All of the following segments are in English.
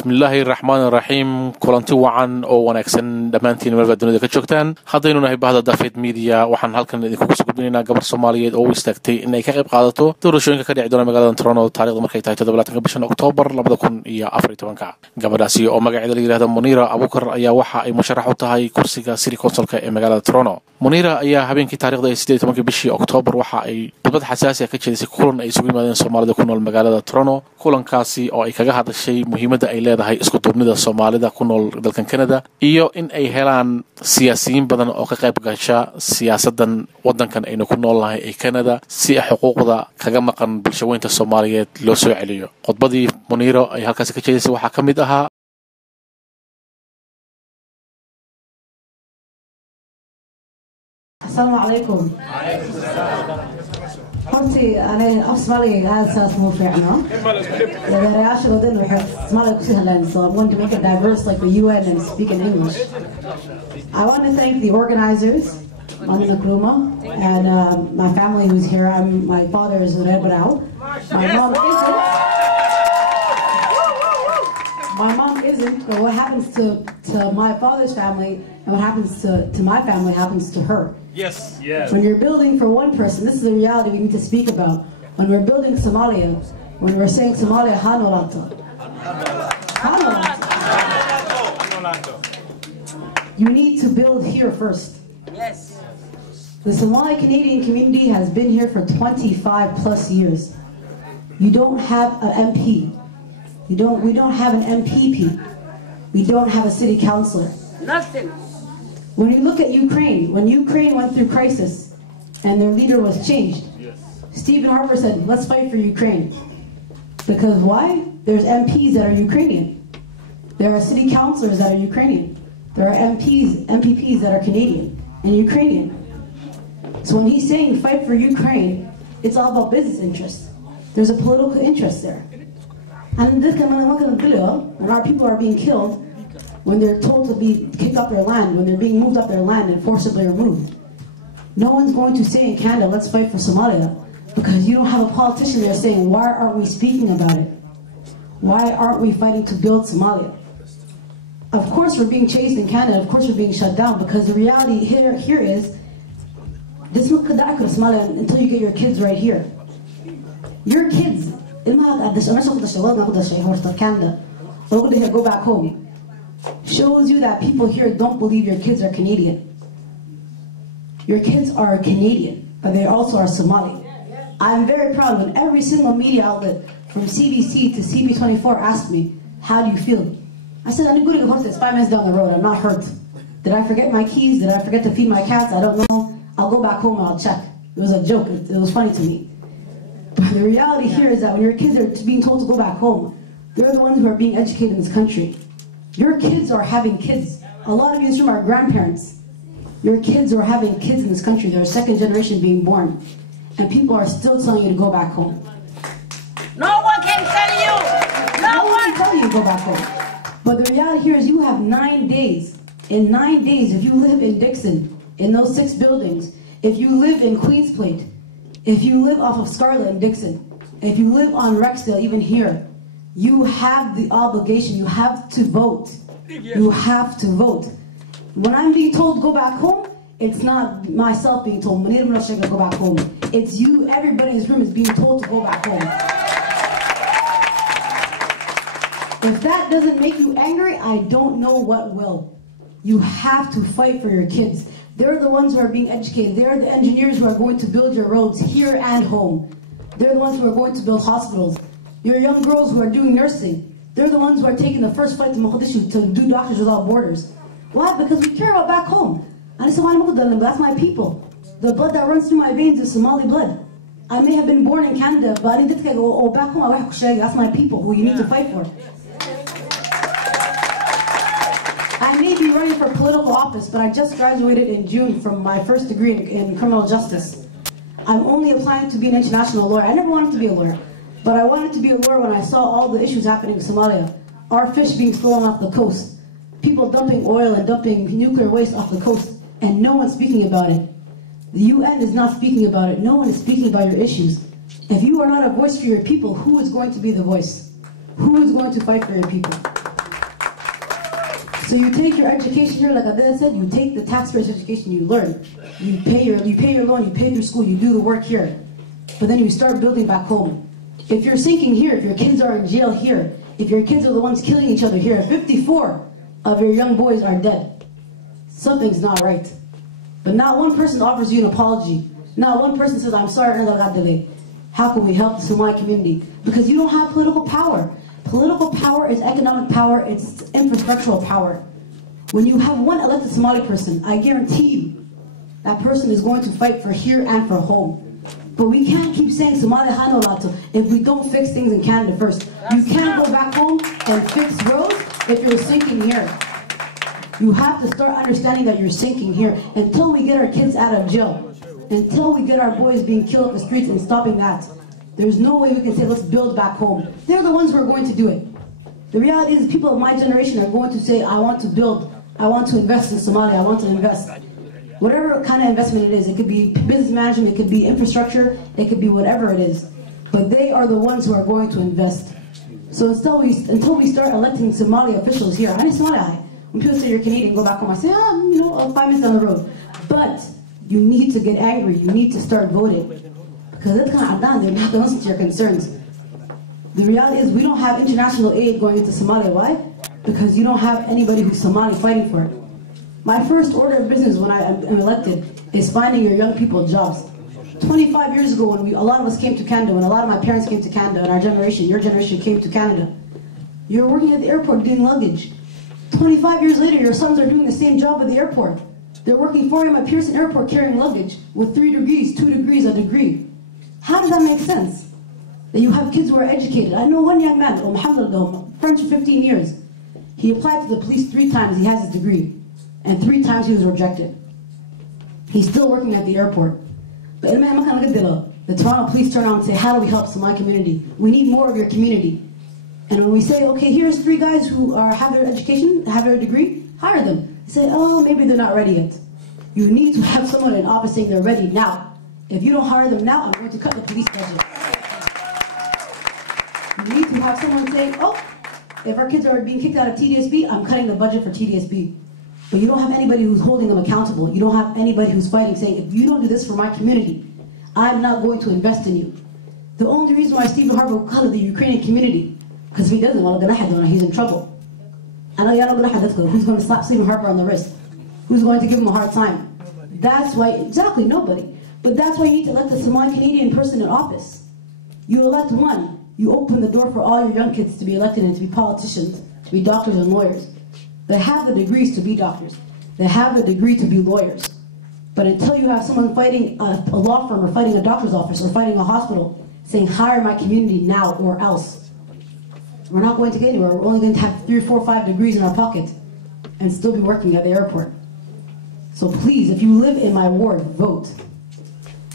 بسم الله الرحمن الرحيم كلانتي وعن oo wanaagsan dhamaantiin meel dunida ka joogtaan haddaynu nahay bahda Dafeed Media waxaan halkan idinku soo gudbinaynaa gabar Soomaaliyeed oo istaagtay in ay ka qayb qaadato doorashooyinka ka dhici doona magaalada Toronto taariikhda markay tahay 17 bisha Oktoobar 2014 gabadhaasi oo magaceeda la yiraahdo Munira Abukar ayaa waxa ay musharax u tahay kursiga City Councilka ee magaalada Toronto Munira ayaa habeenkii taariikhda 18 bishii Oktoobar waxa ay dibad xasaasi ah ka jeedisay kulan ay isugu yimaadeen Soomaalida ku nool magaalada Toronto kulankaasi oo ay kaga hadashay muhiimadda ay leedahay isku duubnida Soomaalida ku nool dalkan Canada iyo in ay helaan siyaasiyiin badan oo ka qayb gasha siyaasadan wadankan aynu ku noolnahay ee Canada si xuquuqda kaga maqan bulshooyinka Soomaaliyeed loo soo celiyo qodbadii Munira ay halkaas ka jeedisay waxa kamid ahaa السلام عليكم. horti أنا أصمالي هذا أساس مو فعنا. إذا رأيش بدل وحد أصمالي كسر لان so I'm going to make it diverse like the UN and speak in English. I want to thank the organizers, Mami Nkrumah, and my family who's here. My father is Daawo. My mom isn't, but what happens to my father's family and what happens to my family happens to her. Yes, yes. When you're building for one person, this is the reality we need to speak about. When we're building Somalia, when we're saying Somalia, Hanolata. You need to build here first. Yes. The Somali Canadian community has been here for 25 plus years. You don't have an MP. We don't have an MPP. We don't have a city councillor. Nothing. When you look at Ukraine, when Ukraine went through crisis and their leader was changed, Yes. Stephen Harper said, let's fight for Ukraine. Because why? There's MPs that are Ukrainian. There are city councillors that are Ukrainian. There are MPPs that are Canadian and Ukrainian. So when he's saying fight for Ukraine, it's all about business interests. There's a political interest there. And this when our people are being killed, when they're told to be kicked off their land, when they're being moved off their land and forcibly removed. No one's going to say in Canada, let's fight for Somalia, because you don't have a politician there saying, why aren't we speaking about it? Why aren't we fighting to build Somalia? Of course we're being chased in Canada, of course we're being shut down, because the reality here is, this is Somalia until you get your kids right here. Your kids, Canada, go back home. Shows you that people here don't believe your kids are Canadian. Your kids are Canadian, but they also are Somali. I'm very proud when every single media outlet, from CBC to CB24, asked me, how do you feel? I said, I'm good at horses, 5 minutes down the road, I'm not hurt. Did I forget my keys? Did I forget to feed my cats? I don't know. I'll go back home and I'll check. It was a joke, it was funny to me. But the reality here is that when your kids are being told to go back home, they're the ones who are being educated in this country. Your kids are having kids. A lot of you in this room are grandparents. Your kids are having kids in this country. They're a second generation being born. And people are still telling you to go back home. No one can tell you. No one can tell you to go back home. But the reality here is you have 9 days. In 9 days, if you live in Dixon, in those 6 buildings, if you live in Queens Plate, if you live off of Scarlet and Dixon, if you live on Rexdale, even here, you have the obligation, you have to vote. You have to vote. When I'm being told to go back home, it's not myself being told, go back home. It's you, everybody in this room is being told to go back home. If that doesn't make you angry, I don't know what will. You have to fight for your kids. They're the ones who are being educated. They're the engineers who are going to build your roads here and home. They're the ones who are going to build hospitals. Your young girls who are doing nursing. They're the ones who are taking the first flight to Mogadishu to do Doctors Without Borders. Why? Because we care about back home. That's my people. The blood that runs through my veins is Somali blood. I may have been born in Canada, but I need to go back home. That's my people who you need to fight for. I may be running for political office, but I just graduated in June from my first degree in criminal justice. I'm only applying to be an international lawyer. I never wanted to be a lawyer. But I wanted to be a lawyer when I saw all the issues happening in Somalia. Our fish being stolen off the coast. People dumping oil and dumping nuclear waste off the coast. And no one's speaking about it. The UN is not speaking about it. No one is speaking about your issues. If you are not a voice for your people, who is going to be the voice? Who is going to fight for your people? So you take your education here, like Adela said, you take the taxpayer's education, you learn. You pay your loan, you pay through school, you do the work here. But then you start building back home. If you're sinking here, if your kids are in jail here, if your kids are the ones killing each other here, 54 of your young boys are dead, something's not right. But not one person offers you an apology. Not one person says, I'm sorry, how can we help the Somali community? Because you don't have political power. Political power is economic power, it's infrastructural power. When you have one elected Somali person, I guarantee you, that person is going to fight for here and for home. But we can't keep saying Somali Hanolato if we don't fix things in Canada first. You can't go back home and fix roads if you're sinking here. You have to start understanding that you're sinking here until we get our kids out of jail. Until we get our boys being killed in the streets and stopping that. There's no way we can say, let's build back home. They're the ones who are going to do it. The reality is people of my generation are going to say, I want to build, I want to invest in Somalia, I want to invest. Whatever kind of investment it is, it could be business management, it could be infrastructure, it could be whatever it is. But they are the ones who are going to invest. So until we start electing Somali officials here, I know Somalia. When people say you're Canadian, go back home, I say, 5 minutes down the road. But you need to get angry, you need to start voting. Because it's kind of done, they're not going to listen to your concerns. The reality is we don't have international aid going into Somalia. Why? Because you don't have anybody who's Somali fighting for it. My first order of business when I am elected is finding your young people jobs. 25 years ago when a lot of us came to Canada, when a lot of my parents came to Canada, and our generation, your generation came to Canada, you were working at the airport doing luggage. 25 years later, your sons are doing the same job at the airport. They're working for him at Pearson Airport carrying luggage with 3 degrees, 2 degrees, a degree. How does that make sense? That you have kids who are educated. I know one young man, friends for 15 years. He applied to the police 3 times, he has his degree. And 3 times he was rejected. He's still working at the airport. But the Toronto police turn around and say, how do we help Somali community? We need more of your community. And when we say, okay, here's 3 guys who have their education, have their degree, hire them. They say, oh, maybe they're not ready yet. You need to have someone in office saying they're ready now. If you don't hire them now, I'm going to cut the police budget. You need to have someone saying, oh, if our kids are being kicked out of TDSB, I'm cutting the budget for TDSB. But you don't have anybody who's holding them accountable. You don't have anybody who's fighting, saying, if you don't do this for my community, I'm not going to invest in you. The only reason why Stephen Harper will cut the Ukrainian community, because if he doesn't, he's in trouble. Who's going to slap Stephen Harper on the wrist? Who's going to give him a hard time? That's why, exactly, nobody. But that's why you need to elect a Somali Canadian person in office. You elect one, you open the door for all your young kids to be elected and to be politicians, to be doctors and lawyers. They have the degrees to be doctors. They have the degree to be lawyers. But until you have someone fighting a law firm or fighting a doctor's office or fighting a hospital, saying hire my community now or else, we're not going to get anywhere. We're only going to have 3, 4, 5 degrees in our pocket and still be working at the airport. So please, if you live in my ward, vote.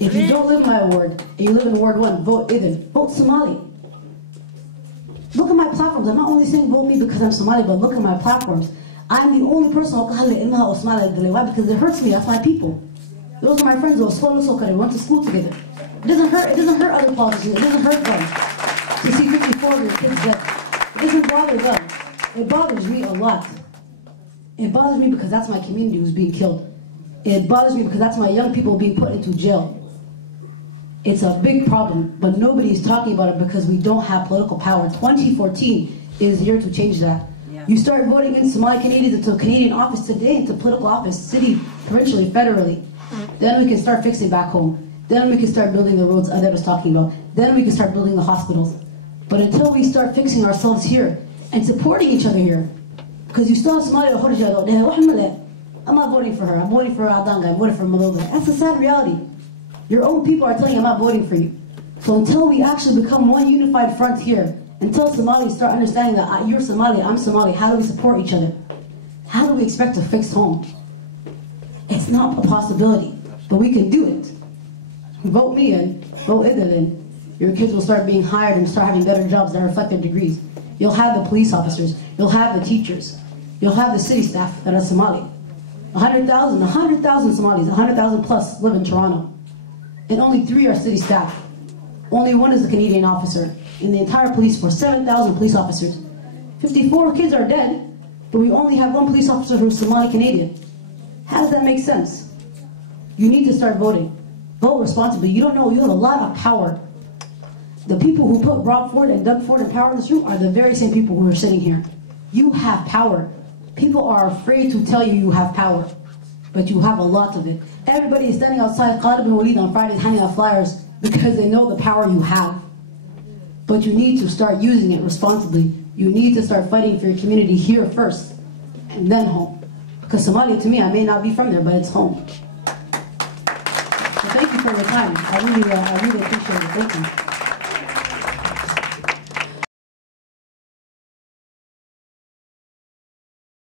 If you don't live in my ward, and you live in Ward 1, vote Idin. Vote Somali. Look at my platforms. I'm not only saying vote me because I'm Somali, but look at my platforms. I'm the only person why? Because it hurts me. That's my people. Those are my friends. We went to school together. It doesn't hurt other politicians. It doesn't hurt them to see 54 of your kids dead. It doesn't bother them. It bothers me a lot. It bothers me because that's my community who's being killed. It bothers me because that's my young people being put into jail. It's a big problem, but nobody is talking about it because we don't have political power. 2014 is here to change that. Yeah. You start voting in Somali Canadians into Canadian office today, into political office, city, provincially, federally. Then we can start fixing back home. Then we can start building the roads Adel was talking about. Then we can start building the hospitals. But until we start fixing ourselves here and supporting each other here, because you still have Somalia, I'm not voting for her. I'm voting for Adanga. I'm voting for Magalada. That's a sad reality. Your own people are telling you I'm not voting for you. So until we actually become one unified front here, until Somalis start understanding that you're Somali, I'm Somali, how do we support each other? How do we expect a fixed home? It's not a possibility, but we can do it. Vote me in, vote Idil in. Your kids will start being hired and start having better jobs that reflect their degrees. You'll have the police officers, you'll have the teachers, you'll have the city staff that are Somali. 100,000 Somalis, 100,000 plus live in Toronto. And only 3 are city staff. Only 1 is a Canadian officer. In the entire police force, 7,000 police officers. 54 kids are dead, but we only have one police officer who's Somali Canadian. How does that make sense? You need to start voting. Vote responsibly. You don't know, you have a lot of power. The people who put Rob Ford and Doug Ford in power in this room are the very same people who are sitting here. You have power. People are afraid to tell you you have power, but you have a lot of it. Everybody is standing outside Khalid bin Walid on Fridays handing out flyers because they know the power you have. But you need to start using it responsibly. You need to start fighting for your community here first, and then home. Because Somalia, to me, I may not be from there, but it's home. So thank you for your time. I really appreciate it. Thank you.